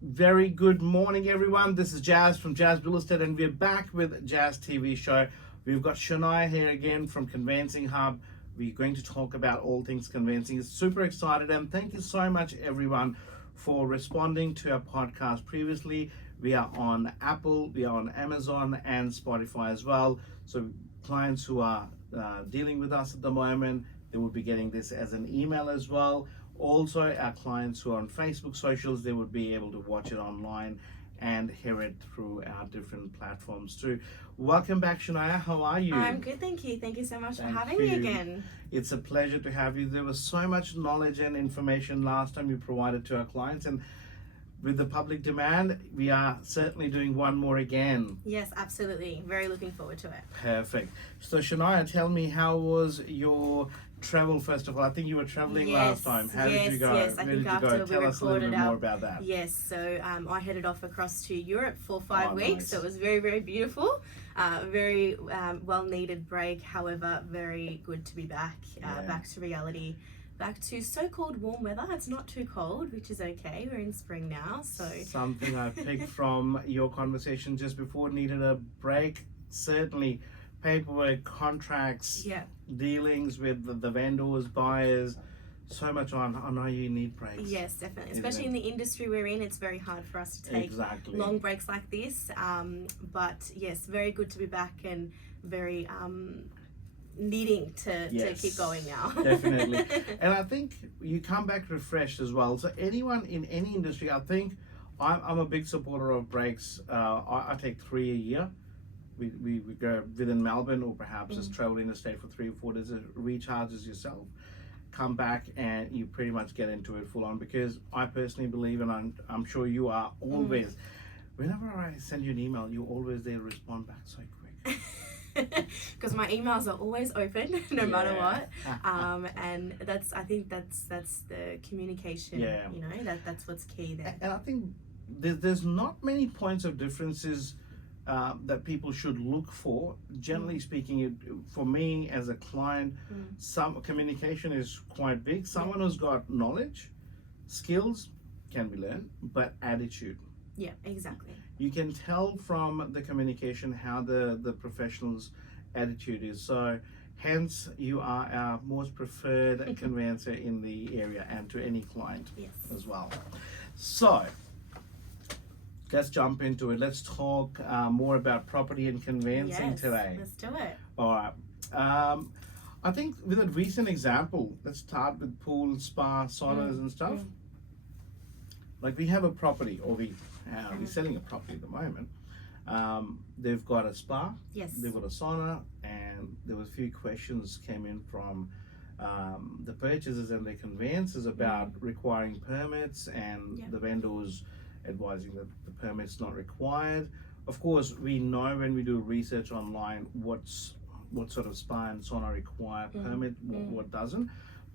Very good morning, everyone. This is Jazz from Jazz Real Estate, and we're back with Jazz TV show. We've got Shaniya here again from Conveyancing Hub. We're going to talk about all things conveyancing. Super excited, and thank you so much, everyone, for responding to our podcast previously. We are on Apple, we are on Amazon, and Spotify as well. So clients who are dealing with us at the moment, they will be getting this as an email as well. Also, our clients who are on Facebook socials, they would be able to watch it online and hear it through our different platforms too. Welcome back, Shaniya. How are you? I'm good, thank you. Thank you so much for having me again. It's a pleasure to have you. There was so much knowledge and information last time you provided to our clients, and with the public demand, we are certainly doing one more again. Yes, absolutely. Very looking forward to it. Perfect. So Shaniya, tell me, how was your travel first of all? I think you were traveling last time. How did you go? Yes, I think after we Tell us a little recorded bit more about that. Yes, so I headed off across to Europe for 5 weeks. Nice. So it was very, very beautiful. Very well-needed break. However, very good to be back. Back to reality. Back to so-called warm weather. It's not too cold, which is okay. We're in spring now, so... Something I picked from your conversation just before, needed a break. Certainly, paperwork, contracts, dealings with the vendors, buyers, so much on. I know you need breaks. Yes, definitely. Especially in the industry we're in, it's very hard for us to take long breaks like this. But yes, very good to be back and very... needing to keep going now. Definitely. And I think you come back refreshed as well. So anyone in any industry, I think I'm a big supporter of breaks. I take 3 a year. We go within Melbourne, or perhaps just travel interstate for 3 or 4 days. It recharges yourself, come back, and you pretty much get into it full on. Because I personally believe, and I'm sure you are always, whenever I send you an email, you're always there to respond back so quick. Because my emails are always open no matter what, and I think that's the communication. You know, that's what's key there. And I think there's not many points of differences that people should look for. Generally speaking, for me as a client, some communication is quite big. Someone who's got knowledge, skills can be learned, but attitude. Yeah, exactly. You can tell from the communication how the professional's attitude is. So hence you are our most preferred conveyancer in the area, and to any client as well. So let's jump into it. Let's talk more about property and conveyancing today. Let's do it. All right. I think with a recent example, let's start with pool, spa, saunas and stuff. Like we have a property, or we're selling a property at the moment. They've got a spa, they've got a sauna, and there was a few questions came in from the purchasers and their conveyancers about requiring permits, and the vendors advising that the permit's not required. Of course, we know when we do research online what sort of spa and sauna require permit, what doesn't.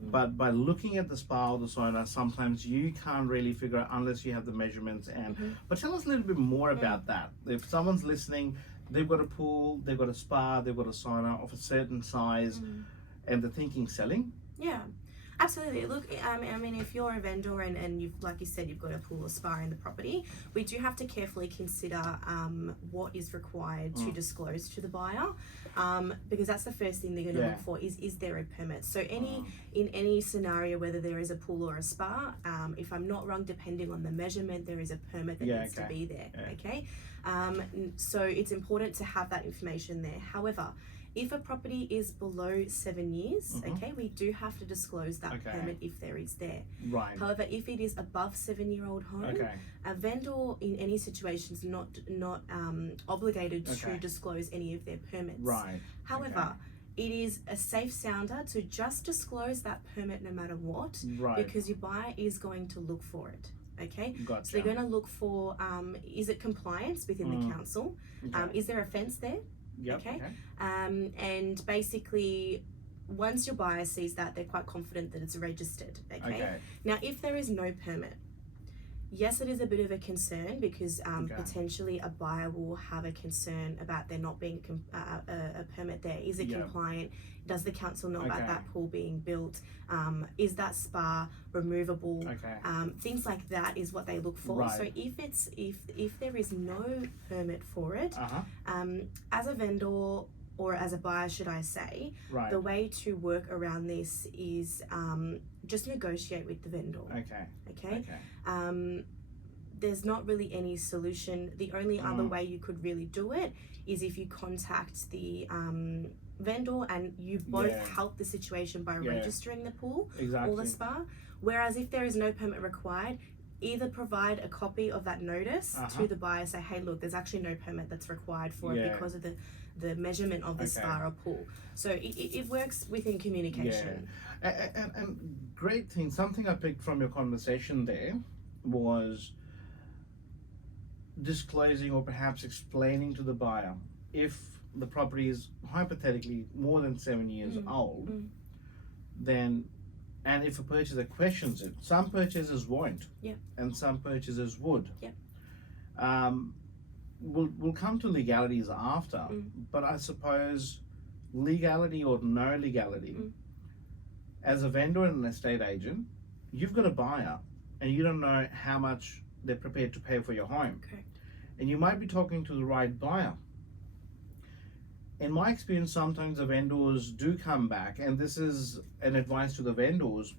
But by looking at the spa or the sauna, sometimes you can't really figure out unless you have the measurements. And but tell us a little bit more about that. If someone's listening, they've got a pool, they've got a spa, they've got a sauna of a certain size, and they're thinking selling. Yeah. Absolutely. Look, I mean, if you're a vendor and you've, like you said, you've got a pool or spa in the property, we do have to carefully consider what is required to disclose to the buyer, because that's the first thing they're going to look for is there a permit. So in any scenario, whether there is a pool or a spa, if I'm not wrong, depending on the measurement, there is a permit that needs to be there. Okay. So it's important to have that information there. However, if a property is below 7 years, we do have to disclose that permit if there is there. Right. However, if it is above 7-year-old home, a vendor in any situation is not obligated to disclose any of their permits. Right. However, it is a safe sounder to just disclose that permit no matter what, because your buyer is going to look for it. Okay, gotcha. So they're going to look for is it compliance within the council? Is there a fence there? And basically once your buyer sees that, they're quite confident that it's registered. Now if there is no permit, yes, it is a bit of a concern because Okay. potentially a buyer will have a concern about there not being a permit there. Is it Yeah. compliant? Does the council know about Okay. that pool being built? Is that spa removable? Okay. Things like that is what they look for. Right. So if there is no permit for it, Uh-huh. as a vendor or as a buyer, should I say, Right. the way to work around this is just negotiate with the vendor. Okay. Okay. Okay. There's not really any solution. The only other way you could really do it is if you contact the vendor and you both Yeah. help the situation by Yeah. registering the pool Exactly. or the spa. Whereas if there is no permit required, either provide a copy of that notice to the buyer, say, hey, look, there's actually no permit that's required for it Yeah. because of the measurement of the spa or pool. So it works within communication. And great thing, something I picked from your conversation there was disclosing or perhaps explaining to the buyer if the property is hypothetically more than 7 years old, then, and if a purchaser questions it, some purchasers won't, and some purchasers would. We'll come to legalities after, but I suppose legality or no legality, as a vendor and an estate agent, you've got a buyer and you don't know how much they're prepared to pay for your home. Correct. And you might be talking to the right buyer. In my experience, sometimes the vendors do come back, and this is an advice to the vendors,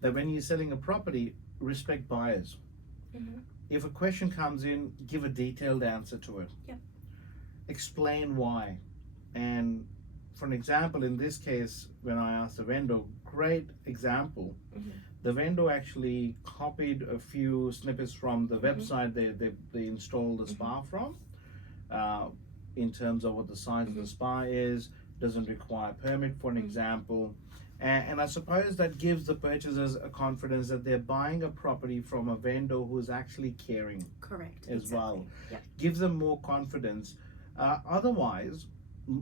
that when you're selling a property, respect buyers. If a question comes in, give a detailed answer to it. Explain why. And for an example, in this case, when I asked the vendor, great example, the vendor actually copied a few snippets from the website they installed the spa from, in terms of what the size of the spa is, doesn't require permit, for an example. And I suppose that gives the purchasers a confidence that they're buying a property from a vendor who's actually caring. Correct. As well. Yep. Gives them more confidence. Otherwise,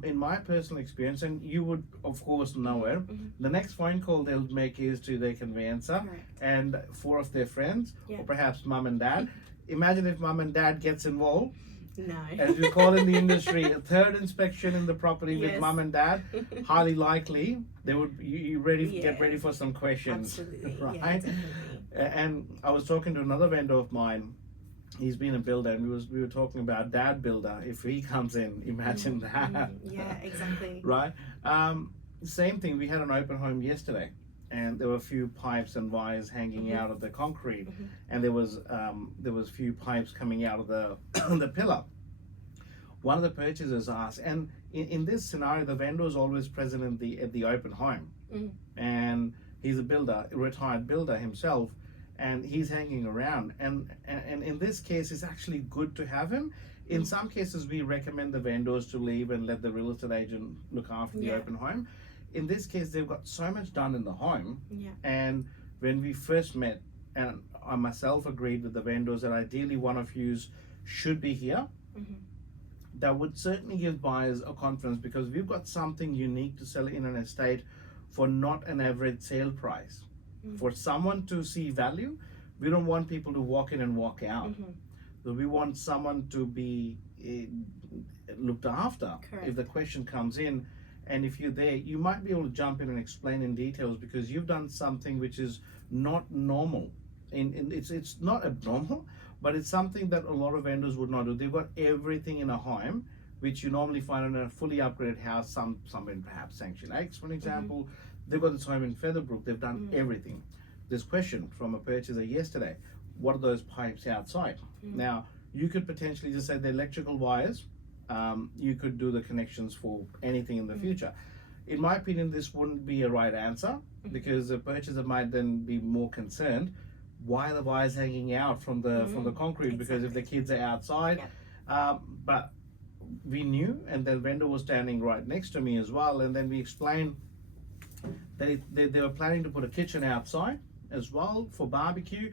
in my personal experience, and you would of course know it, the next phone call they'll make is to their conveyancer and 4 of their friends, or perhaps mum and dad. Imagine if mum and dad gets involved. No. As we call in the industry, a third inspection in the property with mum and dad, highly likely they would get ready for some questions. Absolutely. Right? Yeah, definitely. And I was talking to another vendor of mine. He's been a builder, and we were talking about dad builder. If he comes in, imagine that. Yeah, exactly. Right. Same thing. We had an open home yesterday, and there were a few pipes and wires hanging out of the concrete, and there was a few pipes coming out of the the pillar. One of the purchasers asked, and in this scenario, the vendor is always present at the open home, and he's a builder, a retired builder himself. And he's hanging around, and in this case, it's actually good to have him. In some cases, we recommend the vendors to leave and let the real estate agent look after the open home. In this case, they've got so much done in the home, and when we first met, and I myself agreed with the vendors that ideally one of yous should be here. That would certainly give buyers a confidence, because we've got something unique to sell in an estate for not an average sale price. For someone to see value, we don't want people to walk in and walk out. So we want someone to be looked after. If the question comes in, and if you're there, you might be able to jump in and explain in details, because you've done something which is not normal. It's not abnormal, but it's something that a lot of vendors would not do. They've got everything in a home, which you normally find in a fully upgraded house, some in perhaps Sanction Lakes, for an example. They've got this home in Featherbrook, they've done everything. This question from a purchaser yesterday, what are those pipes outside? Now, you could potentially just say the electrical wires, you could do the connections for anything in the future. In my opinion, this wouldn't be a right answer, because the purchaser might then be more concerned, why are the wires hanging out from the concrete? Because if the kids are outside, but we knew, and the vendor was standing right next to me as well, and then we explained they were planning to put a kitchen outside as well for barbecue.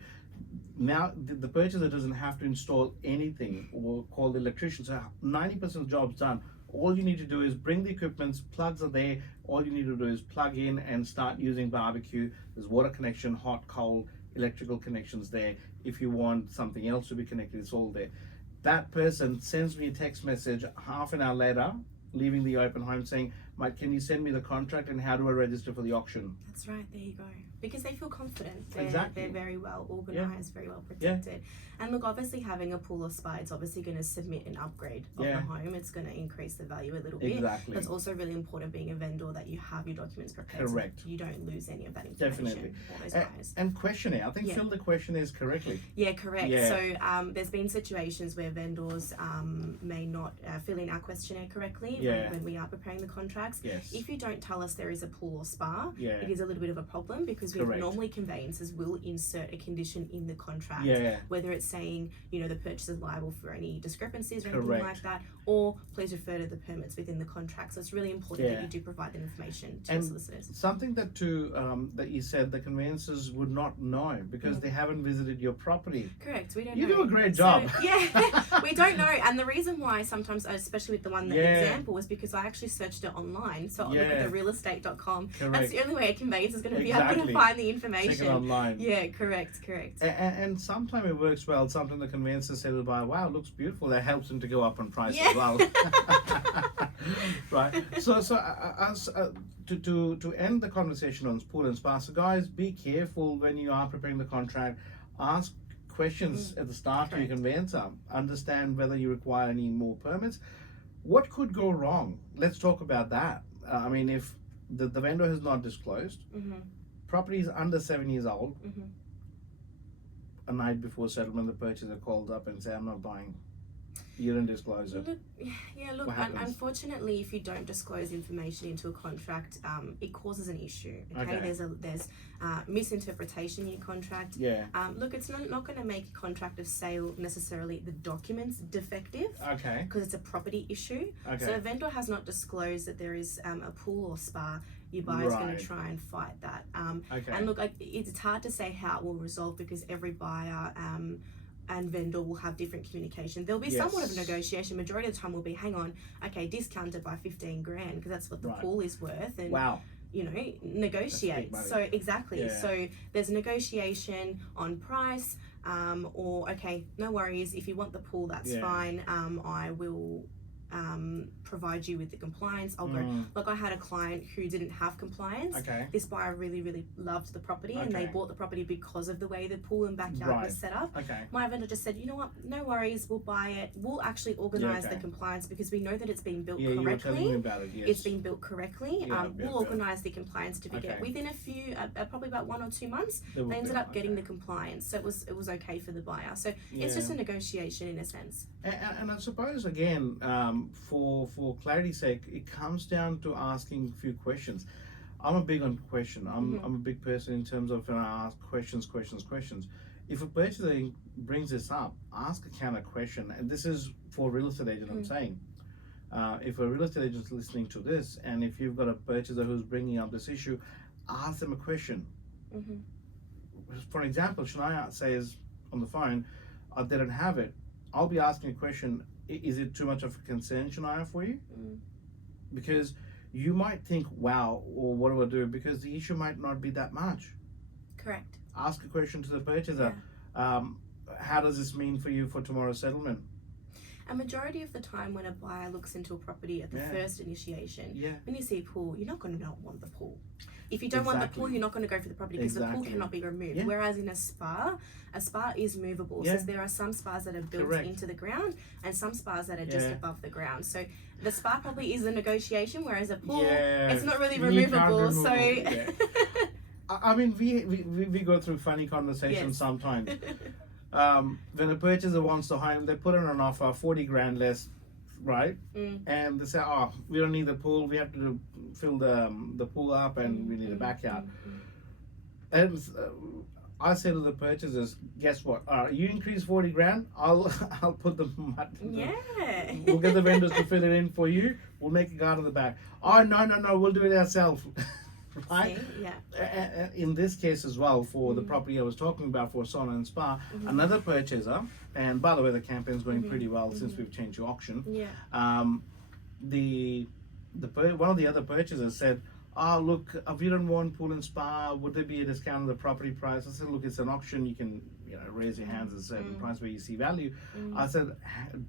Now the purchaser doesn't have to install anything or call the electrician, so 90% of the job's done. All you need to do is bring the equipment, plugs are there, all you need to do is plug in and start using barbecue. There's water connection, hot, cold, electrical connections there. If you want something else to be connected, it's all there. That person sends me a text message half an hour later, leaving the open home, saying, Mike, can you send me the contract and how do I register for the auction? That's right, there you go. Because they feel confident. Exactly. They're very well organised, very well protected. And look, obviously having a pool or spa, it's obviously going to submit an upgrade of the home. It's going to increase the value a little bit. Exactly. But it's also really important being a vendor that you have your documents prepared. Correct. So you don't lose any of that information. Definitely. Or those buyers. And questionnaire. I think fill the questionnaires correctly. Yeah, correct. Yeah. So there's been situations where vendors may not fill in our questionnaire correctly when we are preparing the contracts. Yes. If you don't tell us there is a pool or spa, Yeah. it is a little bit of a problem because we normally conveyancers will insert a condition in the contract, whether it's saying, you know, the purchaser is liable for any discrepancies or anything like that, or please refer to the permits within the contract. So it's really important that you do provide that information to solicitors. Something that that you said the conveyancers would not know because they haven't visited your property. Correct. We don't know. You do a great job. So, yeah, we don't know. And the reason why sometimes, especially with the one, the example, was because I actually searched it online. So I look at the realestate.com. That's the only way a conveyancer is going to be able to find the information. Check it online. Yeah, correct. And sometimes it works well. Sometimes the conveyancer says, wow, it looks beautiful. That helps him to go up on price as well. Right. So to end the conversation on pool and spa, so guys, be careful when you are preparing the contract. Ask questions at the start to your conveyancer. Understand whether you require any more permits. What could go wrong? Let's talk about that. I mean, if the vendor has not disclosed, property is under 7 years old, a night before settlement, the purchaser calls up and says, I'm not buying. You didn't disclose it. Look, unfortunately, if you don't disclose information into a contract, it causes an issue. Okay? There's misinterpretation in your contract. Look, it's not going to make a contract of sale necessarily the documents defective. Because it's a property issue. So a vendor has not disclosed that there is a pool or spa. Your buyer's going to try and fight that. And look, it's hard to say how it will resolve because every buyer and vendor will have different communication. There'll be somewhat of a negotiation. Majority of the time will be, hang on, okay, discounted by 15 grand because that's what the pool is worth. And you know, negotiate. So exactly. So there's negotiation on price, or okay, no worries. If you want the pool, that's fine. I will provide you with the compliance. I'll go. Look, I had a client who didn't have compliance. This buyer really loved the property and they bought the property because of the way the pool and backyard was set up. My vendor just said, you know what, no worries, we'll buy it. We'll actually organise the compliance because we know that it's been built correctly. You were telling me about it, yes. It's been built correctly. We'll organise the compliance certificate. Within a few, probably about 1 or 2 months, they ended up getting the compliance. So it was okay for the buyer. So it's just a negotiation in a sense. And I suppose, again, for clarity's sake, it comes down to asking a few questions. I'm a big on question. I'm a big person in terms of when I ask questions. If a purchaser brings this up, ask a counter question. And this is for a real estate agent, I'm saying. If a real estate agent is listening to this, and if you've got a purchaser who's bringing up this issue, ask them a question. For example, Shaniya says on the phone, they don't have it. I'll be asking a question, is it too much of a concern, Shaniya, for you? Because you might think, wow, or what do I do? Because the issue might not be that much. Correct. Ask a question to the purchaser. How does this mean for you for tomorrow's settlement? A majority of the time when a buyer looks into a property at the first initiation, when you see a pool, you're not going to not want the pool. If you don't want the pool, you're not going to go for the property because the pool cannot be removed. Whereas in a spa is movable. So there are some spas that are built into the ground and some spas that are just above the ground. So the spa probably is a negotiation, whereas a pool, it's not really removable. So I mean, we go through funny conversations sometimes. When a purchaser wants the home, they put in an offer 40 grand less, right? And they say, oh, we don't need the pool, we have to fill the pool up and we need a backyard. And I say to the purchasers, guess what? You increase 40 grand, I'll put the mud. We'll get the vendors to fill it in for you. We'll make a garden in the back. Oh, no, we'll do it ourselves. Right? In this case as well, for the property I was talking about for sauna and spa, another purchaser, and by the way, the campaign's going pretty well since we've changed the auction. One of the other purchasers said, oh look, if you don't want pool and spa, would there be a discount on the property price? I said, look, it's an auction, you can raise your hands at a certain price where you see value. I said,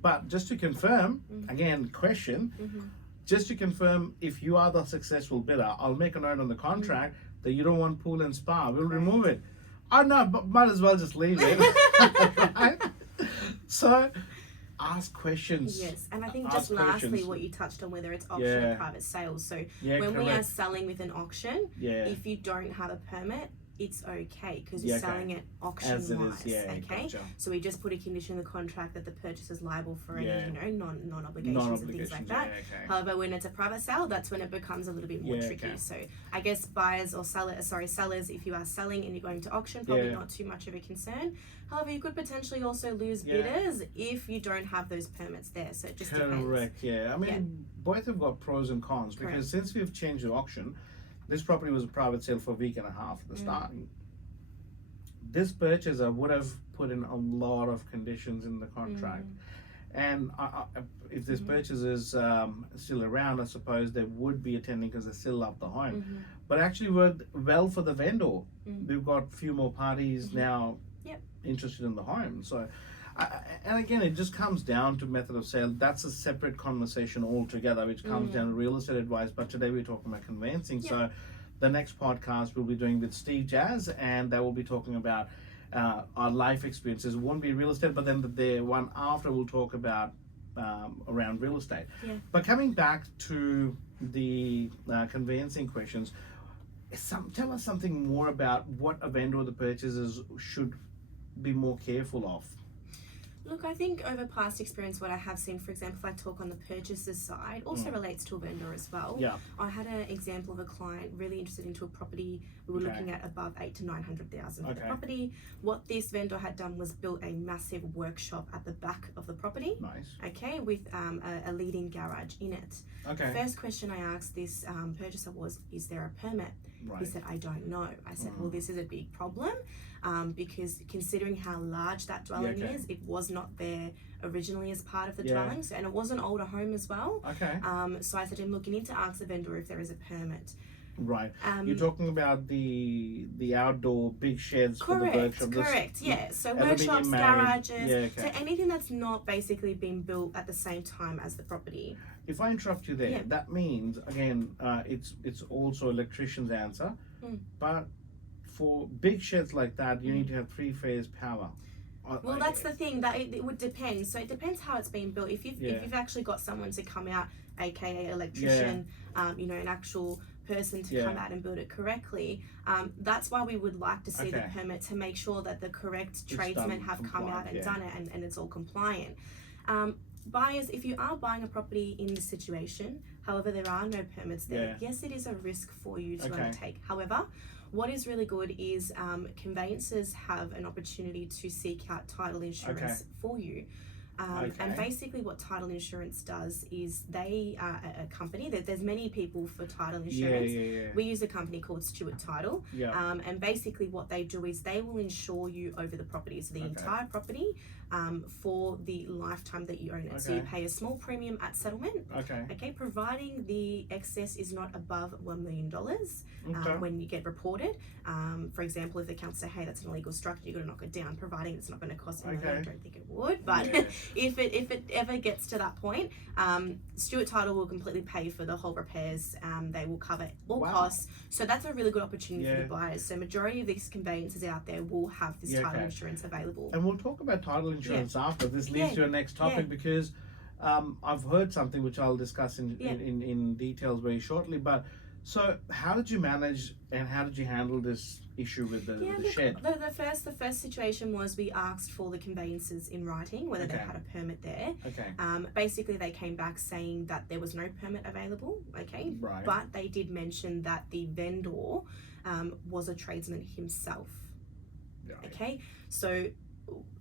but just to confirm, again, question, just to confirm, if you are the successful bidder, I'll make a note on the contract that you don't want pool and spa. We'll remove it. Oh no, but might as well just leave it. Right? So ask questions. Yes, and I think just lastly, what you touched on, whether it's auction or private sales. So when we are selling with an auction, if you don't have a permit, it's okay because you're selling it auction-wise. Okay, gotcha. So we just put a condition in the contract that the purchaser is liable for any non-obligations and things like that. However, when it's a private sale, that's when it becomes a little bit more tricky. So I guess buyers or sellers, if you are selling and you're going to auction, probably not too much of a concern. However, you could potentially also lose bidders if you don't have those permits there. So it just depends. Correct. Yeah, I mean both have got pros and cons because since we've changed the auction. This property was a private sale for a week and a half at the start. This purchaser would have put in a lot of conditions in the contract. And if this purchaser is still around, I suppose they would be attending because they still love the home. But actually worked well for the vendor. We've got a few more parties now interested in the home. So, and again, it just comes down to method of sale. That's a separate conversation altogether, which comes down to real estate advice. But today we're talking about conveyancing. So the next podcast we'll be doing with Steve Jazz, and they will be talking about our life experiences. It won't be real estate, but then the one after we'll talk about around real estate. But coming back to the conveyancing questions, tell us something more about what a vendor or the purchasers should be more careful of. Look, I think over past experience, what I have seen, for example, if I talk on the purchaser's side, also relates to a vendor as well. I had an example of a client really interested into a property. We were looking at above 800,000 to 900,000 for the property. What this vendor had done was built a massive workshop at the back of the property. Okay, with a leading garage in it. First question I asked this purchaser was, is there a permit? He said, I don't know. I said, well, this is a big problem because considering how large that dwelling is, it was not there originally as part of the dwelling, and it was an older home as well. So I said to him, look, you need to ask the vendor if there is a permit. You're talking about the outdoor big sheds for the workshop. So workshops, garages, so anything that's not basically been built at the same time as the property. If I interrupt you there, that means again, it's also electrician's answer, but for big sheds like that, you need to have 3-phase power. Well, that's the thing, that it would depend. So it depends how it's being built. If you've actually got someone to come out, aka electrician, an actual person to come out and build it correctly, that's why we would like to see the permit to make sure that the correct tradesmen have come out and done it and it's all compliant. Buyers, if you are buying a property in this situation, however there are no permits there, yes, it is a risk for you to undertake. However, what is really good is conveyancers have an opportunity to seek out title insurance for you. And basically what title insurance does is they are a company, there's many people for title insurance. We use a company called Stewart Title, and basically what they do is they will insure you over the property, so the entire property, for the lifetime that you own it. So you pay a small premium at settlement, providing the excess is not above $1 million when you get reported. For example, if the council say, hey, that's an illegal structure, you've got to knock it down, providing it's not going to cost anything. I don't think it would, but if it ever gets to that point, Stewart Title will completely pay for the whole repairs. They will cover all costs. So that's a really good opportunity for the buyers. So majority of these conveyancers out there will have this title insurance available. And we'll talk about title insurance after. This leads to our next topic because I've heard something which I'll discuss in details very shortly. But so how did you manage and how did you handle this issue with the shed? The first situation was we asked for the conveyancers in writing whether they had a permit there. Basically they came back saying that there was no permit available, but they did mention that the vendor was a tradesman himself. So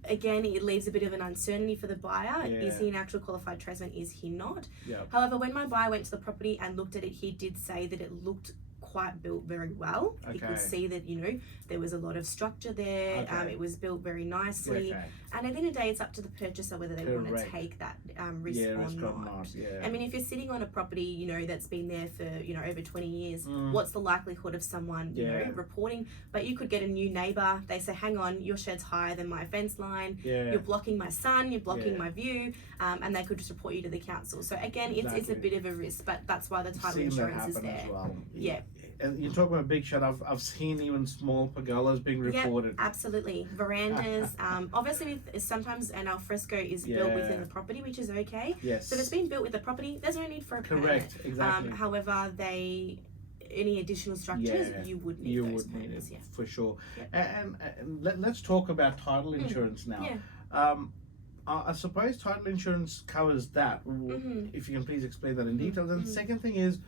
again, it leaves a bit of an uncertainty for the buyer. Is he an actual qualified tradesman? Is he not? However, when my buyer went to the property and looked at it, he did say that it looked quite built very well. You Okay. could see that, you know, there was a lot of structure there. Okay. It was built very nicely. Okay. And at the end of the day, it's up to the purchaser whether they want to Correct. take that risk Yeah, or risk or not. not. Yeah. I mean, if you're sitting on a property, you know, that's been there for, you know, over 20 years, Mm. what's the likelihood of someone, you Yeah. know, reporting? But you could get a new neighbor. They say, hang on, your shed's higher than my fence line. Yeah. You're blocking my sun. You're blocking Yeah. my view. And they could just report you to the council. So again, it's a Exactly. bit of a risk, but that's why the title Seen that insurance is happen there. as well. Yeah. And you talk about big shed. I've seen even small pergolas being reported. Yeah, absolutely. Verandas. Obviously, sometimes an alfresco is built Yeah. within the property, which is okay. Yes. So if it's been built with the property, there's no need for a permit. Correct. Exactly. However, any additional structures, Yeah, you would need you those would need permits. it Yeah. for sure. Yeah. And let's talk about title insurance now. Yeah. I suppose title insurance covers that. Mhm. If you can please explain that in Mhm. detail. And the Mhm. second thing is,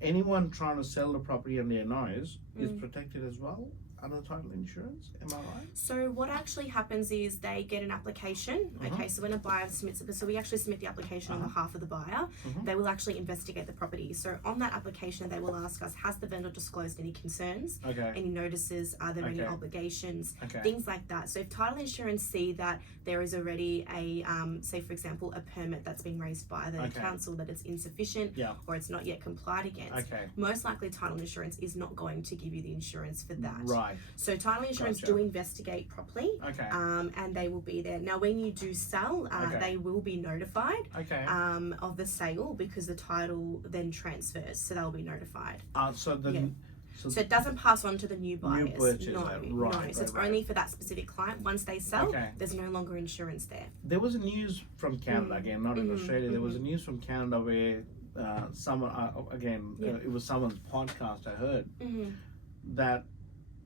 anyone trying to sell the property on their nose is Mm. protected as well under title insurance. Am I right? So what actually happens is they get an application. Uh-huh. Okay, so when a buyer submits it, so we actually submit the application on Uh-huh. behalf of the buyer. Mhm. They will actually investigate the property. So on that application, they will ask us, has the vendor disclosed any concerns, Okay. any notices, are there any Okay. obligations, Okay. things like that. So if title insurance see that there is already a, say for example, a permit that's been raised by the Okay. council that it's insufficient Yeah. or it's not yet complied against, Okay. most likely title insurance is not going to give you the insurance for that. Right. So title insurance Gotcha. do investigate properly, Okay. and they will be there. Now, when you do sell, Okay. they will be notified Okay. of the sale because the title then transfers, so they'll be notified. So the Yeah. so, So it doesn't pass on to the new buyers. purchaser, no, right, no. So right, it's right. only for that specific client. Once they sell, Okay. there's no longer insurance there. there was a news from Canada again, not in Mhm. Australia. There was a news from Canada where someone again Yeah. it was someone's podcast I heard Mm-hmm. that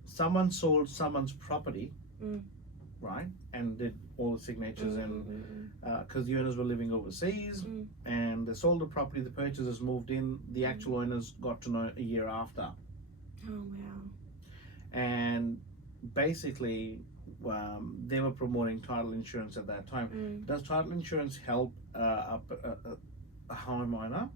someone sold someone's property, Mm. right, and did all the signatures and Mm-hmm. because the owners were living overseas Mm. and they sold the property. The purchasers moved in. The actual owners got to know a year after, Oh wow. and basically they were promoting title insurance at that time. Mm. Does title insurance help a homeowner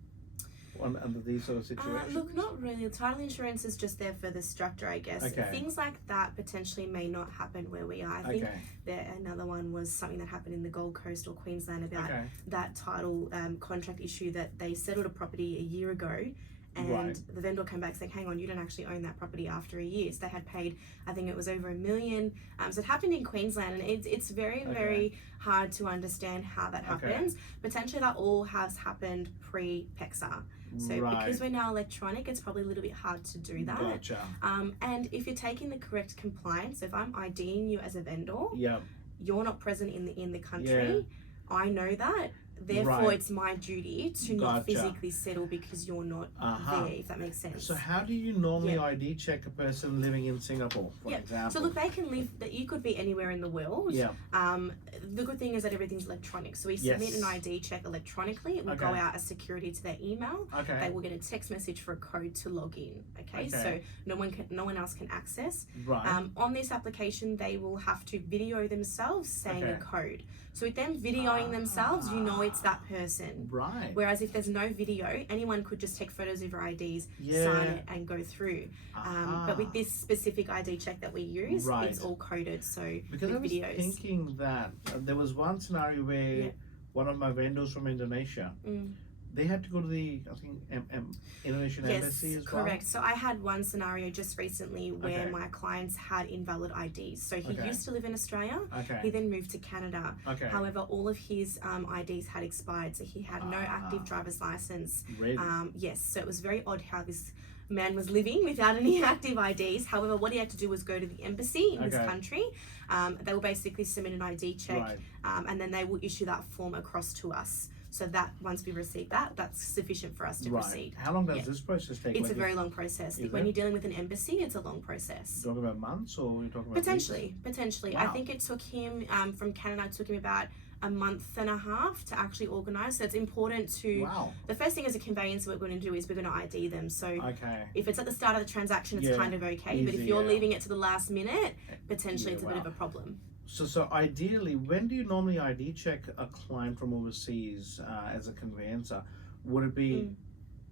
under these sort of situations? Look, not really. Title insurance is just there for the structure, I guess. Okay. Things like that potentially may not happen where we are. I think Okay. another one was something that happened in the Gold Coast or Queensland about Okay. that title contract issue that they settled a property a year ago. And Right. the vendor came back saying, hang on, you don't actually own that property after a year. So they had paid, I think it was over $1 million. So it happened in Queensland, and it's very, Okay. very hard to understand how that Okay. happens. Potentially that all has happened pre-PEXA. So Right. because we're now electronic, it's probably a little bit hard to do that. Gotcha. And if you're taking the correct compliance, so if I'm IDing you as a vendor, Yeah. you're not present in the country. Yeah. I know that. Therefore, Right. it's my duty to not Gotcha. physically settle because you're not Uh-huh. there, if that makes sense. So how do you normally Yeah. ID check a person living in Singapore, for Yeah. example? So look, they can live. That you could be anywhere in the world. Yeah. The good thing is that everything's electronic. So we submit Yes. an ID check electronically. It will go Okay. out as security to their email. Okay. They will get a text message for a code to log in. Okay. Okay. So no one else can access. Right. On this application, they will have to video themselves saying a Okay. code. So with them videoing themselves, you know it's that person. Right. Whereas if there's no video, anyone could just take photos of your IDs, Yeah. sign it, and go through. But with Ah. this specific ID check that we use, Right. it's all coded. So Because I with was videos. thinking that there was one scenario where Yeah. one of my vendors from Indonesia, Mm. they had to go to the, I think, Indonesian Yes, embassy as correct. well. So I had one scenario just recently where Okay. my clients had invalid IDs. So he Okay. used to live in Australia. Okay. He then moved to Canada. Okay. However, all of his IDs had expired, so he had no active driver's license. Really? Yes, so it was very odd how this man was living without any active IDs. However, what he had to do was go to the embassy in his Okay. country. They will basically submit an ID check, Right. and then they will issue that form across to us. So that once we receive that, that's sufficient for us to Right. proceed. How long does Yeah. this process take? It's Like a very long process. Is When it? you're dealing with an embassy, it's a long process. talking about months or you're talking about Potentially. I Wow. think it took him from Canada. It took him about a month and a half to actually organise. So it's important to. weeks? Wow. The first thing as a conveyancer we're going to do is we're going to ID them. So Okay. if it's at the start of the transaction, it's Yeah, kind of okay. But if easy, you're yeah. leaving it to the last minute, potentially Yeah, it's a wow. bit of a problem. So ideally, when do you normally ID check a client from overseas as a conveyancer? Would it be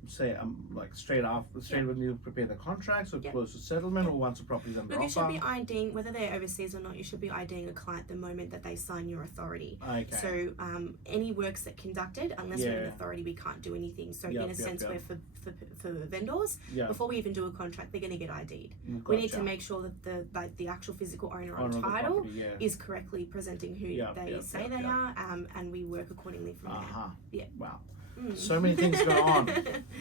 say like straight when you prepare the contracts or Yep. close to settlement or once the property's under Look, you should offer? be IDing, whether they're overseas or not, you should be IDing a client the moment that they sign your authority. Okay. So any works that conducted, unless we're an Yeah. authority, we can't do anything. So Yep, in a yep, sense, yep. we're for vendors, Yeah. before we even do a contract, they're going to get ID'd. Gotcha. We need to make sure that the actual physical owner on Owner of the title property, yeah. is correctly presenting who they say they are, and we work accordingly from there. Yeah. Wow. Mm. So many things go on.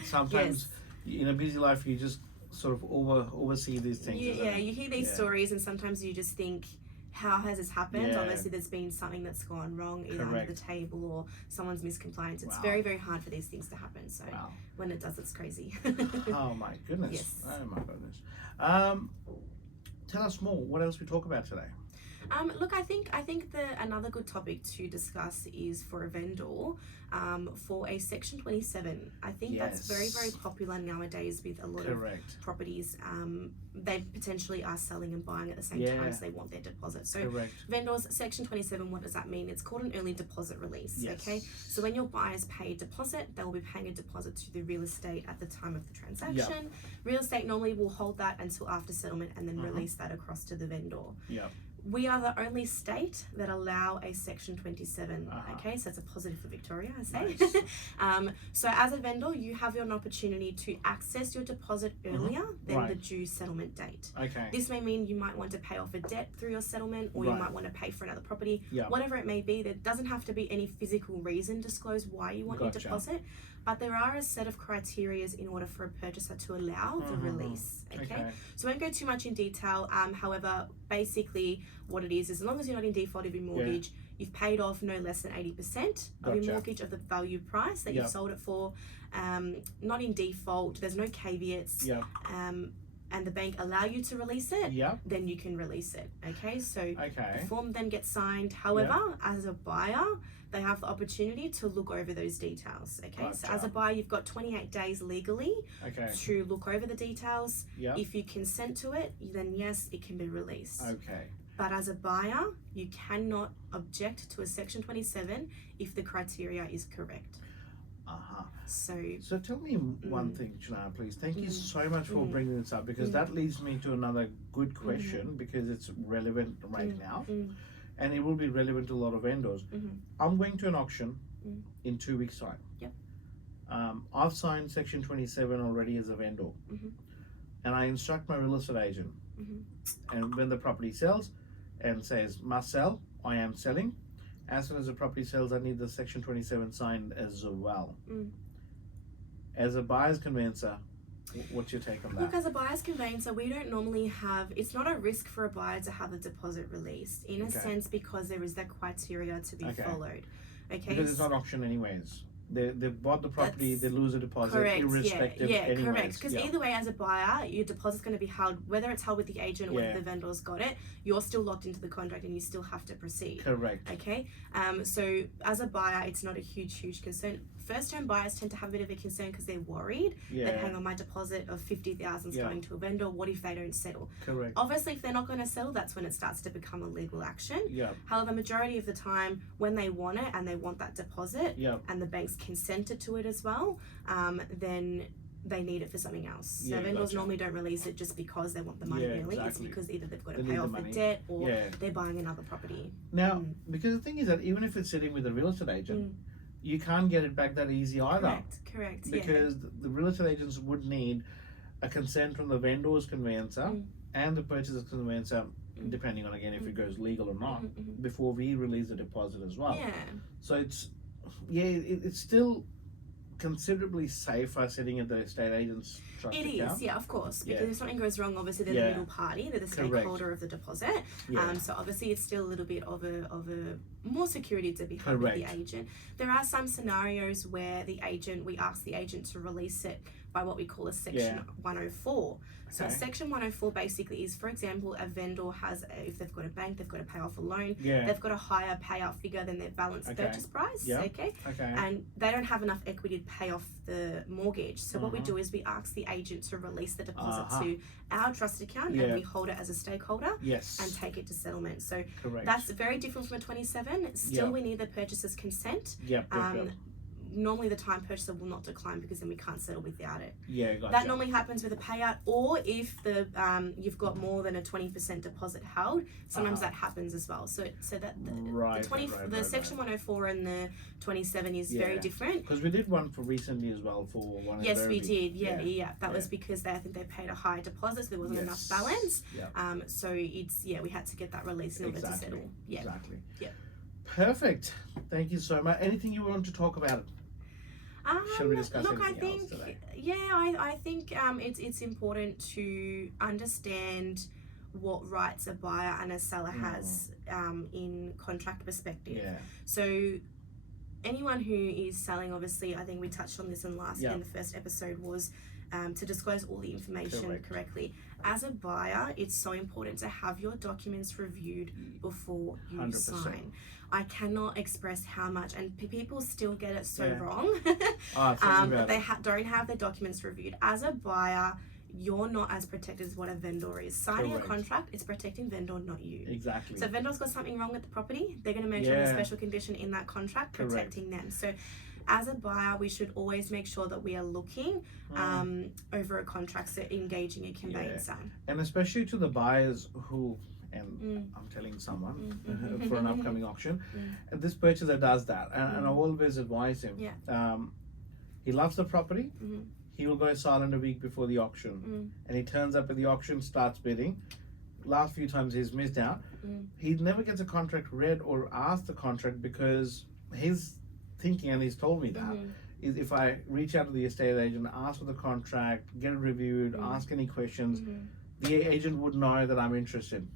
Sometimes in a busy life, you just sort of oversee these things. You hear these Yeah. stories, and sometimes you just think, how has this happened? Yeah. Obviously, there's been something that's gone wrong, either under Correct. the table or someone's miscompliance. It's Wow. very, very hard for these things to happen. So Wow. when it does, it's crazy. Oh my goodness. Yes. Oh my goodness. Tell us more. What else we talk about today? Look, I think another good topic to discuss is for a vendor, for a Section 27. I think that's very, very popular nowadays with a lot Correct. of properties. They potentially are selling and buying at the same time, so they want their deposit. So Correct. vendors, Section 27, what does that mean? It's called an early deposit release. Yes. Okay, so when your buyers pay a deposit, they will be paying a deposit to the real estate at the time of the transaction. Real estate normally will hold that until after settlement and then release that across to the vendor. Yeah. We are the only state that allow a Section 27, okay? So it's a positive for Victoria, I say. Nice. So as a vendor, you have an opportunity to access your deposit earlier than the due settlement date. Okay. This may mean you might want to pay off a debt through your settlement, or you might want to pay for another property. Yeah. Whatever it may be, there doesn't have to be any physical reason disclosed why you want your deposit, but there are a set of criteria in order for a purchaser to allow the release, okay? So I won't go too much in detail. However, basically what it is as long as you're not in default of your mortgage, you've paid off no less than 80% of your mortgage of the value price that you've sold it for, not in default, there's no caveats, and the bank allow you to release it, then you can release it, okay? So the form then gets signed. However, as a buyer, they have the opportunity to look over those details, okay? So as a buyer, you've got 28 days legally to look over the details. If you consent to it, then yes, it can be released. But as a buyer, you cannot object to a Section 27 if the criteria is correct. So tell me one thing, Shaniya, please. Thank you so much for bringing this up, because that leads me to another good question, because it's relevant right now, and it will be relevant to a lot of vendors. I'm going to an auction in 2 weeks' time. I've signed Section 27 already as a vendor, and I instruct my real estate agent, and when the property sells and says must sell, I am selling. As soon as the property sells, I need the Section 27 signed as well. As a buyer's conveyancer, what's your take on that? Look, as a buyer's conveyancer, we don't normally have, it's not a risk for a buyer to have a deposit released, in a sense, because there is that criteria to be followed. Okay. Because it's not auction anyways. They bought the property, they lose a deposit, irrespective anyways. Correct. Because either way, as a buyer, your deposit's going to be held, whether it's held with the agent or whether the vendor's got it, you're still locked into the contract and you still have to proceed. Correct. Okay. So as a buyer, it's not a huge concern. First-home buyers tend to have a bit of a concern because they're worried that, hang on, my deposit of $50,000 is going to a vendor. What if they don't settle? Correct. Obviously, if they're not going to settle, that's when it starts to become a legal action. However, majority of the time, when they want it and they want that deposit, and the bank's consented to it as well, then they need it for something else. So vendors normally don't release it just because they want the money early. It's because either they've got to pay off the debt or they're buying another property. Now, because the thing is that even if it's sitting with a real estate agent, you can't get it back that easy either. Correct. Because the real estate agents would need a consent from the vendor's conveyancer and the purchaser's conveyancer, depending on, again, if it goes legal or not, before we release the deposit as well. So it's still considerably safer sitting at the estate agent's trust account. It is, of course, because if something goes wrong, obviously they're the middle party, they're the stakeholder of the deposit. So obviously it's still a little bit of a more security to be had with the agent. There are some scenarios where we ask the agent to release it by what we call a Section 104. So a Section 104 basically is, for example, a vendor has, if they've got a bank, they've got to pay off a loan, they've got a higher payout figure than their balance purchase price, and they don't have enough equity to pay off the mortgage. So what we do is we ask the agent to release the deposit to our trust account, and we hold it as a stakeholder and take it to settlement. So that's very different from a 27. Still, we need the purchaser's consent. normally the time purchaser will not decline because then we can't settle without it. Yeah, gotcha. That normally happens with a payout, or if the you've got more than a 20% deposit held, sometimes that happens as well. So that the section 104 and the 27 is very different. Because we did one for recently as well for one. Yes, we did. Yeah. That was because I think they paid a higher deposit, so there wasn't enough balance. Yeah. So we had to get that release in order to settle. Yeah. Exactly. Yeah. Perfect. Thank you so much. Anything you want to talk about? Shall we discuss anything else today? I think it's important to understand what rights a buyer and a seller has in contract perspective. Yeah. So anyone who is selling, obviously, I think we touched on this in the first episode, was to disclose all the information correctly. As a buyer, it's so important to have your documents reviewed before you 100%. sign. I cannot express how much, and people still get it so wrong. They don't have their documents reviewed. As a buyer, you're not as protected as what a vendor is. Signing a contract is protecting vendor, not you. Exactly. So if vendor's got something wrong with the property, they're going to make sure there's a special condition in that contract protecting them. So as a buyer, we should always make sure that we are looking over a contract, so engaging a conveyancer. And especially to the buyers who, and I'm telling someone for an upcoming auction, and this purchaser does that, and I always advise him. He loves the property. He will go silent a week before the auction, and he turns up at the auction, starts bidding. Last few times he's missed out. He never gets a contract read or asked the contract, because his thinking, and he's told me that, is if I reach out to the estate agent, ask for the contract, get it reviewed, ask any questions, the agent would know that I'm interested.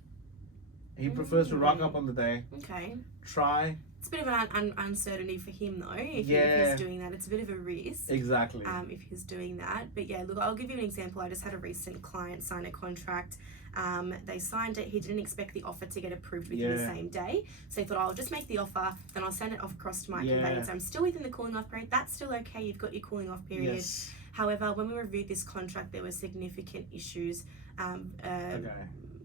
He prefers to rock up on the day. Okay. Try. It's a bit of an uncertainty for him, though. If he's doing that, it's a bit of a risk. Exactly. If he's doing that, but yeah, look, I'll give you an example. I just had a recent client sign a contract. They signed it. He didn't expect the offer to get approved within the same day, so he thought, I'll just make the offer, then I'll send it off across to my conveyancer. I'm still within the cooling off period. That's still okay. You've got your cooling off period. Yes. However, when we reviewed this contract, there were significant issues.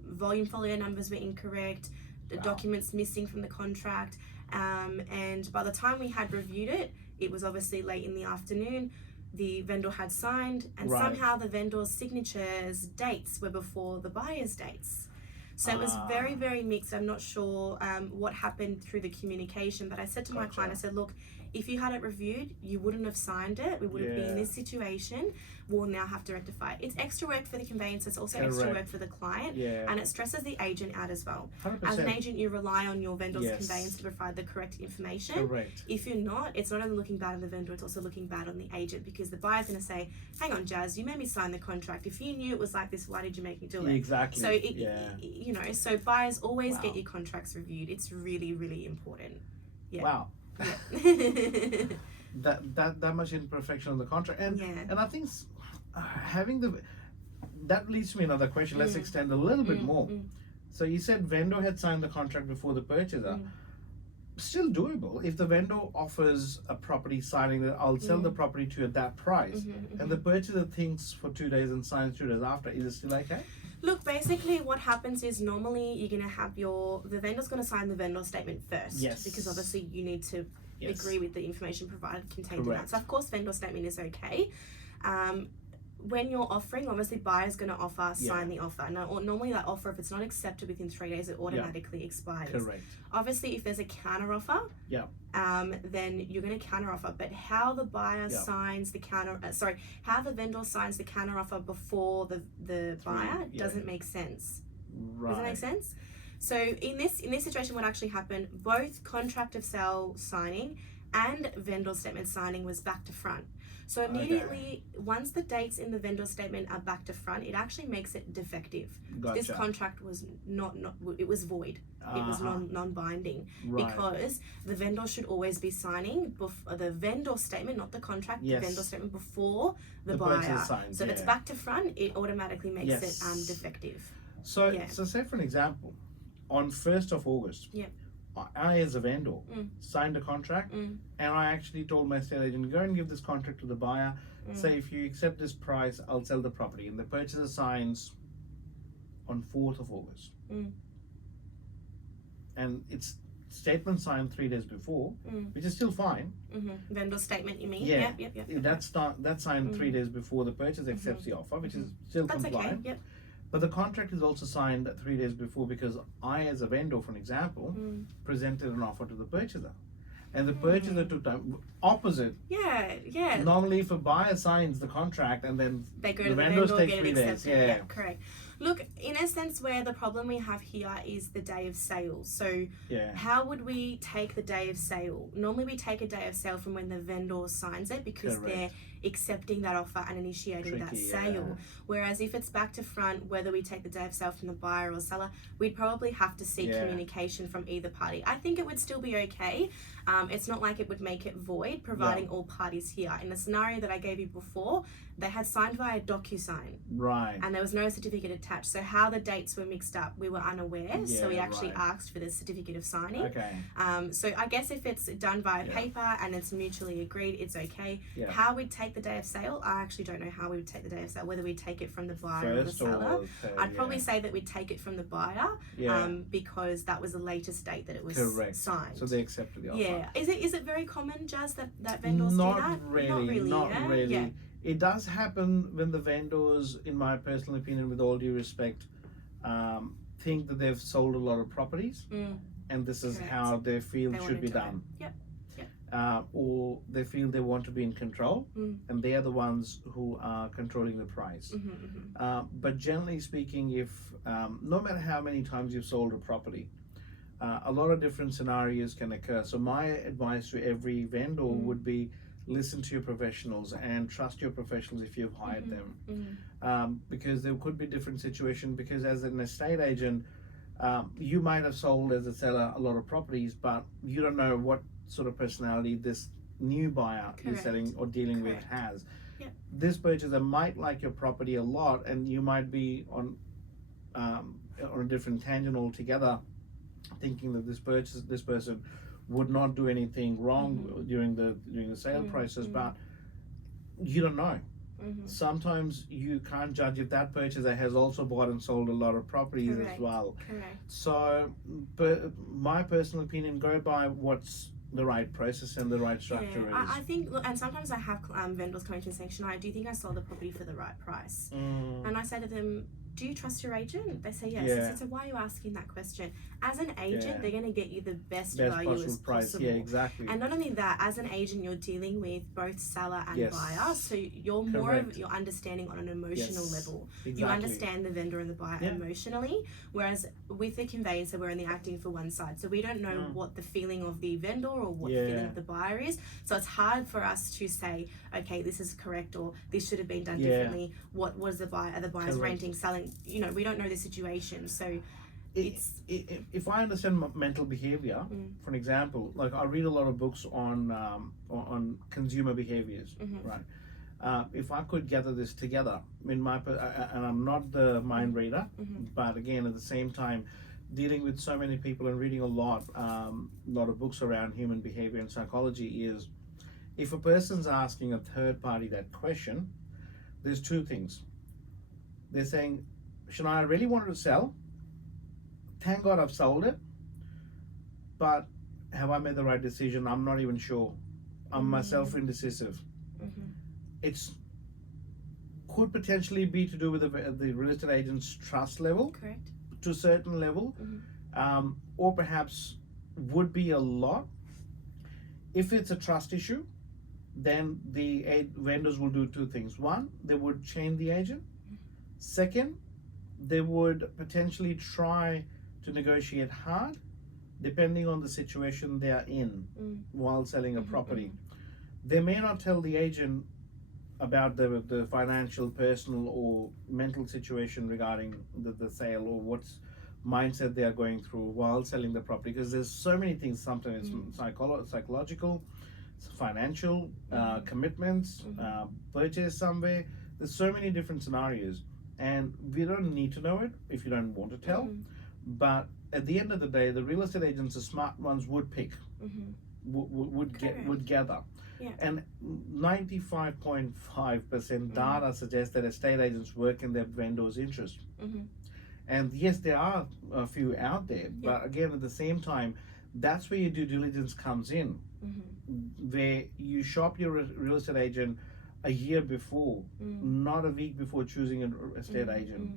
Volume folio numbers were incorrect. The documents missing from the contract, and by the time we had reviewed it, it was obviously late in the afternoon. The vendor had signed, and somehow the vendor's signatures dates were before the buyer's dates. So it was very, very mixed. I'm not sure what happened through the communication, but I said to my client, I said, look, if you had it reviewed, you wouldn't have signed it. We would have been in this situation. We'll now have to rectify it. It's extra work for the conveyancer. It's also extra work for the client. And it stresses the agent out as well. 100%. As an agent, you rely on your vendor's conveyance to provide the correct information. If you're not, it's not only looking bad on the vendor, it's also looking bad on the agent, because the buyer's going to say, hang on, Jazz, you made me sign the contract. If you knew it was like this, why did you make me do it? Exactly. So, so buyers always get your contracts reviewed. It's really, really important. Wow. that much imperfection on the contract, and I think having that leads to me another question. Let's extend a little bit more. So you said vendor had signed the contract before the purchaser. Still doable if the vendor offers a property, signing that I'll sell the property to you at that price, and the purchaser thinks for 2 days and signs 2 days after. Is it still okay? Look, basically what happens is normally you're going to have the vendor's going to sign the vendor statement first. Because obviously you need to agree with the information provided contained in that. So of course vendor statement is okay. When you're offering, obviously buyer's going to offer, sign the offer. Now, normally that offer, if it's not accepted within 3 days, it automatically expires. Obviously, if there's a counter offer, then you're going to counter offer. But how the buyer signs the how the vendor signs the counter offer before the buyer doesn't make sense. Does that make sense? So in this situation, what actually happened, both contract of sale signing and vendor statement signing was back to front. So immediately, once the dates in the vendor statement are back to front, it actually makes it defective. This contract was it was void. It was non-binding because the vendor should always be signing the vendor statement, not the contract, the vendor statement before the buyer. So if it's back to front, it automatically makes it defective. So say for an example, on 1st of August, I as a vendor signed a contract, and I actually told my estate agent, go and give this contract to the buyer, say if you accept this price, I'll sell the property, and the purchaser signs on 4th of August. And it's statement signed 3 days before, which is still fine. Vendor statement, you mean? Yeah. Yep. That's signed 3 days before the purchase accepts the offer, which is still That's compliant. okay. Yep. But the contract is also signed 3 days before because I, as a vendor, for an example, presented an offer to the purchaser. And the purchaser took time. Opposite. Yeah. Normally, if a buyer signs the contract and then They go the to the vendors vendor, take get 3 it days. accepted. Yeah. Correct. Look, in a sense, where the problem we have here is the day of sale. So, how would we take the day of sale? Normally, we take a day of sale from when the vendor signs it because they're accepting that offer and initiating that sale. Whereas if it's back to front, whether we take the day of sale from the buyer or seller, we'd probably have to seek communication from either party. I think it would still be okay. It's not like it would make it void, providing all parties here. In the scenario that I gave you before, they had signed via DocuSign. Right. And there was no certificate attached. So how the dates were mixed up, we were unaware. So we actually asked for the certificate of signing. Okay. So I guess if it's done via paper and it's mutually agreed, it's okay. Yeah. How we'd take the day of sale, I actually don't know how we would take the day of sale, whether we take it from the buyer or the seller. I'd probably say that we'd take it from the buyer because that was the latest date that it was signed. So they accepted the offer. Yeah. Is it very common, Jazz, that vendors do Not that? really. Not really. Yeah. It does happen when the vendors, in my personal opinion, with all due respect, think that they've sold a lot of properties and this is how they feel should be done. Or they feel they want to be in control and they are the ones who are controlling the price. But generally speaking, if no matter how many times you've sold a property, a lot of different scenarios can occur. So my advice to every vendor would be listen to your professionals and trust your professionals if you've hired them, because there could be different situations. Because as an estate agent, you might have sold as a seller a lot of properties, but you don't know what sort of personality this new buyer you're selling or dealing with has. This purchaser might like your property a lot, and you might be on a different tangent altogether, thinking that this person would not do anything wrong during the sale process, but you don't know. Sometimes you can't judge if that purchaser has also bought and sold a lot of properties as well. So, but my personal opinion, go by what's the right process and the right structure is. I think, look, and sometimes I have vendors coming to me saying, Shaniya, do you think I sold the property for the right price? And I say to them, do you trust your agent? They say yes. So why are you asking that question? As an agent, they're going to get you the best value as possible. Yeah, exactly. And not only that, as an agent, you're dealing with both seller and buyer, so you're more of your understanding on an emotional level. You understand the vendor and the buyer emotionally, whereas with the conveyancer, we're only acting for one side, so we don't know what the feeling of the vendor or what the feeling of the buyer is. So it's hard for us to say, okay, this is correct or this should have been done differently. What was the buyer? Are the buyers renting, selling? You know, we don't know the situation, so if I understand mental behavior, for an example, like I read a lot of books on consumer behaviors, right? If I could gather this together in my and I'm not the mind reader, but again at the same time dealing with so many people and reading a lot of books around human behavior and psychology, is if a person's asking a third party that question, there's two things. They're saying, Shaniya, I really wanted to sell. Thank God I've sold it. But have I made the right decision? I'm not even sure. I'm myself indecisive. It's could potentially be to do with the real estate agent's trust level. To a certain level. Or perhaps would be a lot. If it's a trust issue, then the vendors will do two things. One, they would change the agent. Second, they would potentially try to negotiate hard depending on the situation they are in while selling a property. They may not tell the agent about the financial, personal or mental situation regarding the sale or what's mindset they are going through while selling the property, because there's so many things. Sometimes it's psychological, financial, commitments, purchase somewhere. There's so many different scenarios. And we don't need to know it if you don't want to tell. But at the end of the day, the real estate agents, the smart ones, would pick, would gather. And 95.5% data suggests that estate agents work in their vendors' interest. And yes, there are a few out there, but again, at the same time, That's where your due diligence comes in, where you shop your real estate agent a year before, not a week before choosing an estate agent.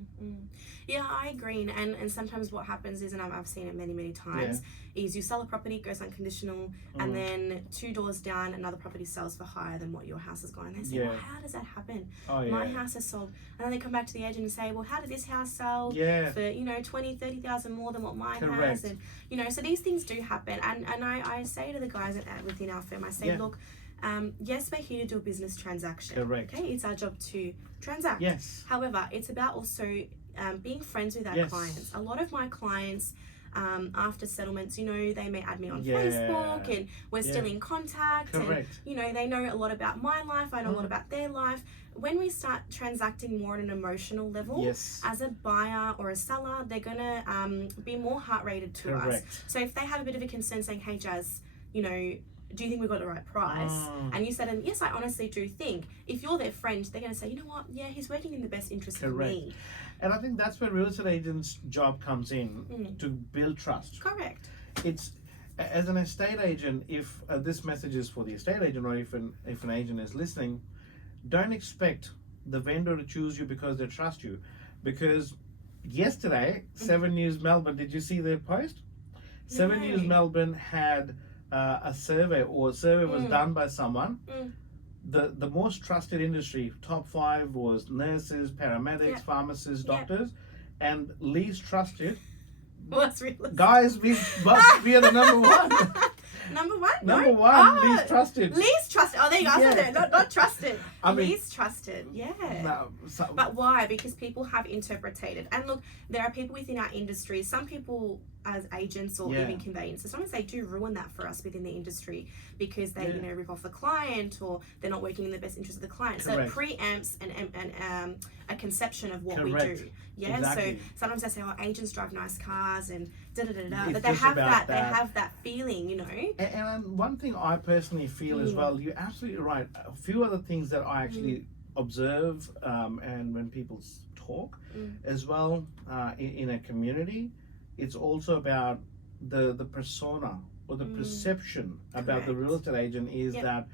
Yeah, I agree. And sometimes what happens is, and I've seen it many times, is you sell a property, it goes unconditional, and then 2 doors down, another property sells for higher than what your house has gone. And they say, well, how does that happen? My house has sold. And then they come back to the agent and say, well, how did this house sell for, you know, 20,000-30,000 more than what mine has? And, you know, so these things do happen. And I say to the guys within our firm, I say, look, yes, we're here to do a business transaction. Correct. Okay, it's our job to transact. Yes. However, it's about also being friends with our clients. A lot of my clients, after settlements, you know, they may add me on Facebook, and we're still in contact. Correct. And, you know, they know a lot about my life. I know a lot about their life. When we start transacting more on an emotional level, as a buyer or a seller, they're gonna be more heart rated to us. So if they have a bit of a concern saying, hey, Jazz, you know, do you think we got the right price? And you said, and yes, I honestly do think. If you're their friend, they're going to say, you know what? Yeah, he's working in the best interest of me. And I think that's where real estate agent's job comes in, to build trust. Correct. It's, as an estate agent, if this message is for the estate agent, or if an agent is listening, don't expect the vendor to choose you because they trust you. Because yesterday, 7 News Melbourne, did you see their post? 7 News Melbourne had a survey, or a survey was done by someone. The most trusted industry, top 5 was nurses, paramedics, pharmacists, doctors, and least trusted. What's real? Guys, we are the number 1. Number 1? Number 1, least trusted. Least trusted. Oh, there you go. Yeah. Not trusted. I mean, least trusted. Yeah. No, but why? Because people have interpreted. And look, there are people within our industry. Some people, as agents or even conveyancers, sometimes they do ruin that for us within the industry, because they, you know, rip off the client, or they're not working in the best interest of the client. Correct. So it preamps a conception of what we Correct. do. Yeah. Exactly. So sometimes they say, oh, agents drive nice cars and It's but they just have about they have that feeling, you know. And one thing I personally feel as well, you're absolutely right. A few other things that I actually observe, and when people talk as well, in a community, it's also about the persona, or the perception about the real estate agent is that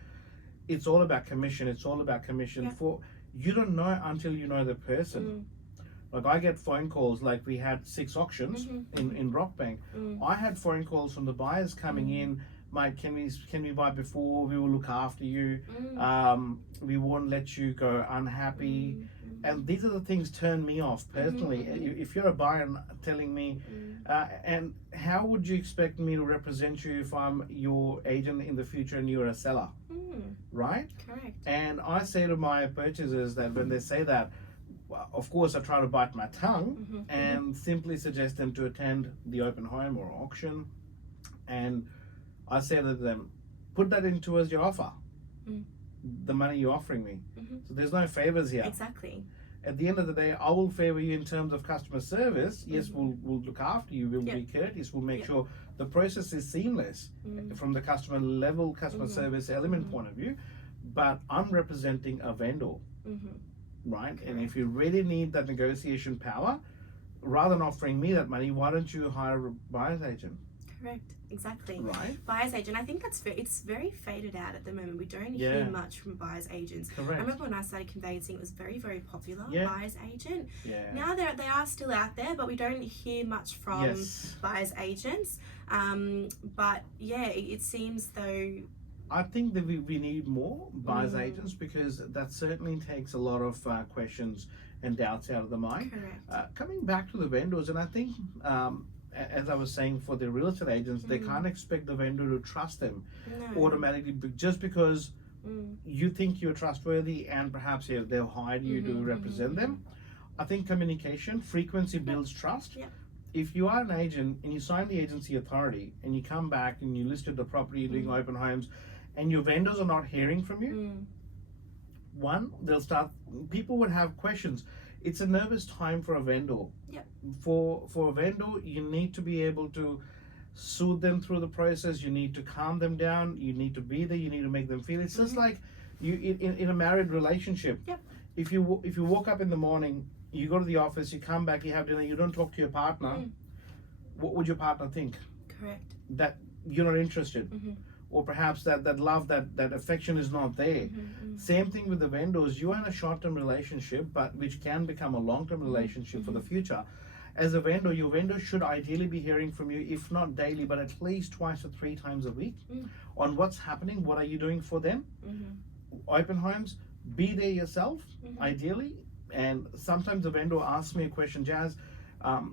it's all about commission. It's all about commission. For you don't know until you know the person. Like, I get phone calls, like we had 6 auctions in Rockbank. I had phone calls from the buyers coming in, mate, can we buy before? We will look after you. We won't let you go unhappy. And these are the things turn me off personally. If you're a buyer telling me, and how would you expect me to represent you if I'm your agent in the future and you're a seller? Right? Correct. And I say to my purchasers that when they say that, well, of course I try to bite my tongue and simply suggest them to attend the open home or auction, and I say to them, put that into as your offer, the money you're offering me. So there's no favors here. Exactly. At the end of the day, I will favor you in terms of customer service. Yes, we'll look after you, we'll be courteous, we'll make sure the process is seamless from the customer level, customer service element point of view, but I'm representing a vendor. Right? Correct. And if you really need that negotiation power, rather than offering me that money, why don't you hire a buyer's agent? Correct. Exactly. Right. Buyer's agent. I think it's very faded out at the moment. We don't hear much from buyer's agents. Correct. I remember when I started conveyancing, it was very popular. Buyer's agent. Yeah. Now they are still out there, but we don't hear much from buyer's agents. But yeah, it seems though. I think that we need more buyer's agents, because that certainly takes a lot of questions and doubts out of the mind. Correct. Coming back to the vendors, and I think, as I was saying, for the real estate agents, they can't expect the vendor to trust them automatically, just because you think you're trustworthy and perhaps they'll hire you to represent them. I think communication, frequency builds trust. If you are an agent and you sign the agency authority and you come back and you listed the property doing open homes, and your vendors are not hearing from you, people would have questions. It's a nervous time for a vendor. For a vendor, you need to be able to soothe them through the process. You need to calm them down. You need to be there. You need to make them feel. It's just like you in a married relationship. If you woke up in the morning, you go to the office, you come back, you have dinner, you don't talk to your partner, what would your partner think? Correct. you're not interested. Mm-hmm. Or perhaps that love, that affection is not there. Mm-hmm. Same thing with the vendors. You are in a short-term relationship, but which can become a long-term relationship for the future. As a vendor, your vendor should ideally be hearing from you, if not daily, but at least 2 or 3 times a week, on what's happening, what are you doing for them. Open homes, be there yourself, ideally. And sometimes the vendor asks me a question, Jazz,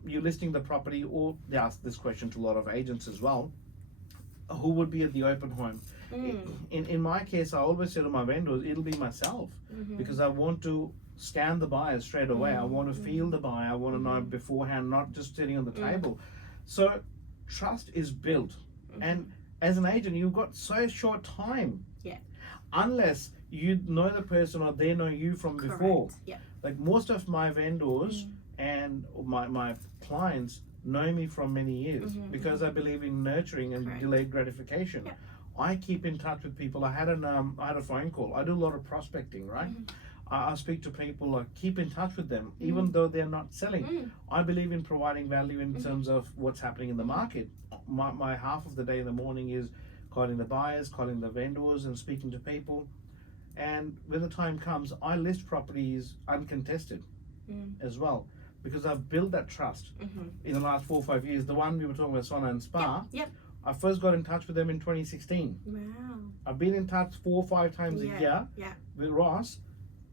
you're listing the property, or they ask this question to a lot of agents as well, who would be at the open home. In my case, I always say to my vendors, it'll be myself, because I want to scan the buyer straight away. I want to feel the buyer. I want to know beforehand, not just sitting on the table. So trust is built, and as an agent, you've got so short time. Yeah. Unless you know the person or they know you from before. Yeah. Like most of my vendors and my clients know me from many years, because I believe in nurturing and delayed gratification. Yeah. I keep in touch with people. I had a phone call. I do a lot of prospecting, right? I speak to people. I keep in touch with them, even though they're not selling. I believe in providing value in terms of what's happening in the market. My half of the day in the morning is calling the buyers, calling the vendors, and speaking to people. And when the time comes, I list properties uncontested as well, because I've built that trust in the last 4 or 5 years. The one we were talking about, Sauna and Spa, I first got in touch with them in 2016. Wow. I've been in touch 4 or 5 times a year with Ross.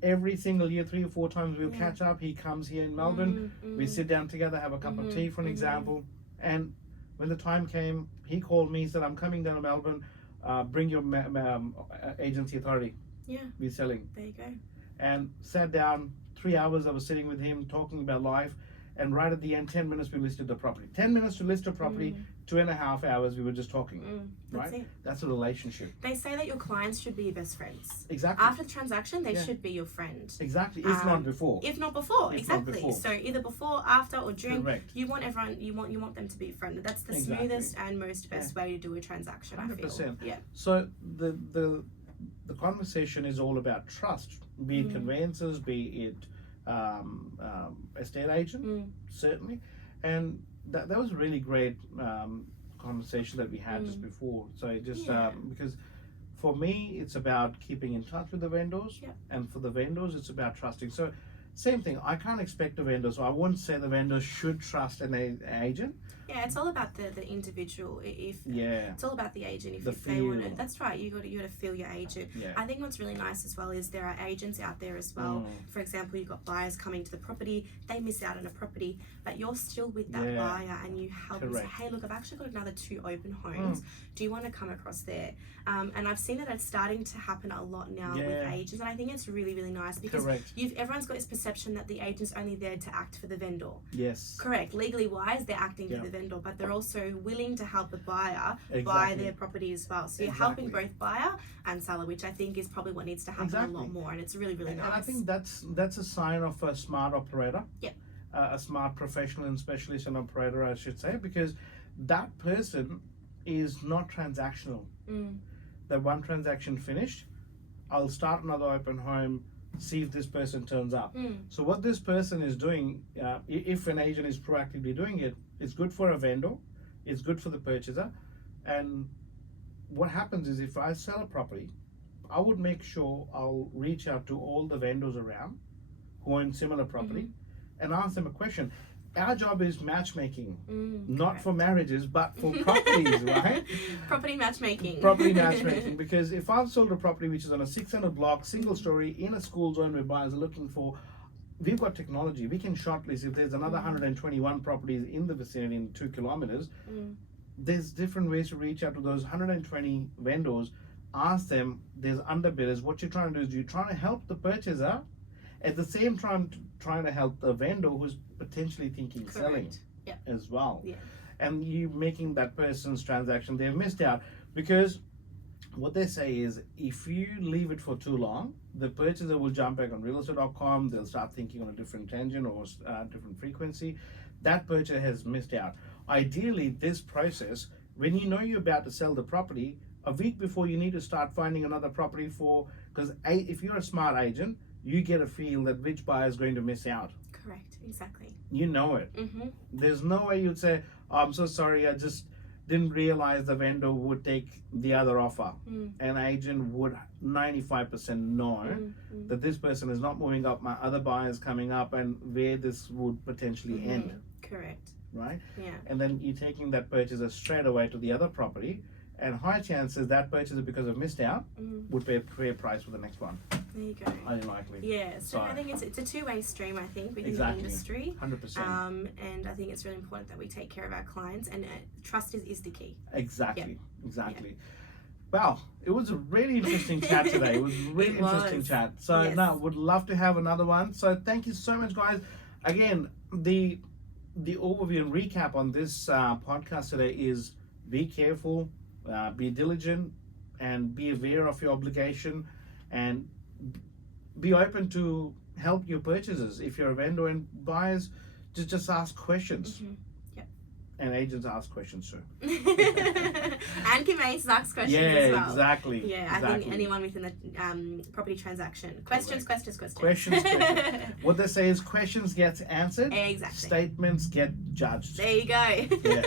Every single year, 3 or 4 times we'll catch up. He comes here in Melbourne. We sit down together, have a cup of tea, for an example. And when the time came, he called me, said, I'm coming down to Melbourne. Bring your agency authority. Yeah. We're selling. There you go. And sat down. 3 hours I was sitting with him talking about life, and right at the end, 10 minutes we listed the property. 10 minutes to list a property, 2.5 hours we were just talking. That's right? it. That's a relationship. They say that your clients should be your best friends. Exactly. After the transaction, they should be your friend. Exactly. If not before. If not before, If exactly. not before. So either before, after, or during. Correct. You want everyone. You want them to be a friend. That's the smoothest and most best way to do a transaction. 100%. I feel. Yeah. So the conversation is all about trust, be it conveyancers, be it estate agent, certainly. And that was a really great conversation that we had just before. So it just because for me it's about keeping in touch with the vendors, and for the vendors it's about trusting. So same thing, I can't expect the vendors, or I wouldn't say the vendors should trust an agent. Yeah, it's all about the individual. It's all about the agent. If they want to, that's right. You got to feel your agent. Yeah. I think what's really nice as well is there are agents out there as well. For example, you've got buyers coming to the property. They miss out on a property, but you're still with that buyer, and you help them say, "Hey, look, I've actually got another 2 open homes. Do you want to come across there?" And I've seen that it's starting to happen a lot now with agents, and I think it's really, really nice because everyone's got this perception that the agent's only there to act for the vendor. Yes. Correct. Legally wise, they're acting for the vendor, but they're also willing to help the buyer buy their property as well. So you're helping both buyer and seller, which I think is probably what needs to happen a lot more, and it's really, really nice. And I think that's a sign of a smart operator. Yep. A smart professional and specialist and operator, I should say, because that person is not transactional. That one transaction finished, I'll start another open home, see if this person turns up. So what this person is doing, if an agent is proactively doing it, it's good for a vendor, it's good for the purchaser. And what happens is, if I sell a property, I would make sure I'll reach out to all the vendors around who own similar property and ask them a question. Our job is matchmaking, not for marriages, but for properties, right? Property matchmaking. Property matchmaking, because if I've sold a property which is on a 600 block, single story, in a school zone where buyers are looking for, we've got technology. We can shortlist if there's another 121 properties in the vicinity in 2 kilometers. There's different ways to reach out to those 120 vendors, ask them, there's underbidders. What you're trying to do is you're trying to help the purchaser, at the same time trying to help the vendor who's potentially thinking selling as well. And you making that person's transaction, they've missed out, because what they say is, if you leave it for too long, the purchaser will jump back on realestate.com, they'll start thinking on a different tangent or different frequency. That purchaser has missed out. Ideally, this process, when you know you're about to sell the property, a week before you need to start finding another property for, because if you're a smart agent, you get a feel that which buyer is going to miss out. Correct, exactly. You know it. There's no way you'd say, oh, I'm so sorry, I just didn't realize the vendor would take the other offer. An agent would 95% know that this person is not moving up, my other buyer's coming up, and where this would potentially end. Correct. Right? Yeah. And then you're taking that purchaser straight away to the other property, and high chances that purchaser, because of missed out, would pay a fair price for the next one. There you go. Highly likely. Yeah, so I think it's a two-way stream, I think, within Exactly. the industry. 100%. And I think it's really important that we take care of our clients, and trust is the key. Exactly. Exactly. Wow, it was a really interesting chat today. It was a really interesting chat. So Yes. now would love to have another one. So thank you so much, guys. Again, the overview and recap on this podcast today is: be careful, be diligent, and be aware of your obligation, and be open to help your purchasers. If you're a vendor and buyers, just ask questions. And agents ask questions too. And conveyancers ask questions as well. Exactly. Yeah, exactly. I think anyone within the property transaction. Questions. Questions. What they say is questions get answered. Exactly. Statements get judged. There you go. Yeah.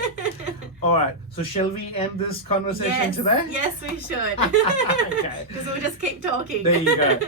All right. So shall we end this conversation today? Yes, we should. Okay. Because we'll just keep talking. There you go.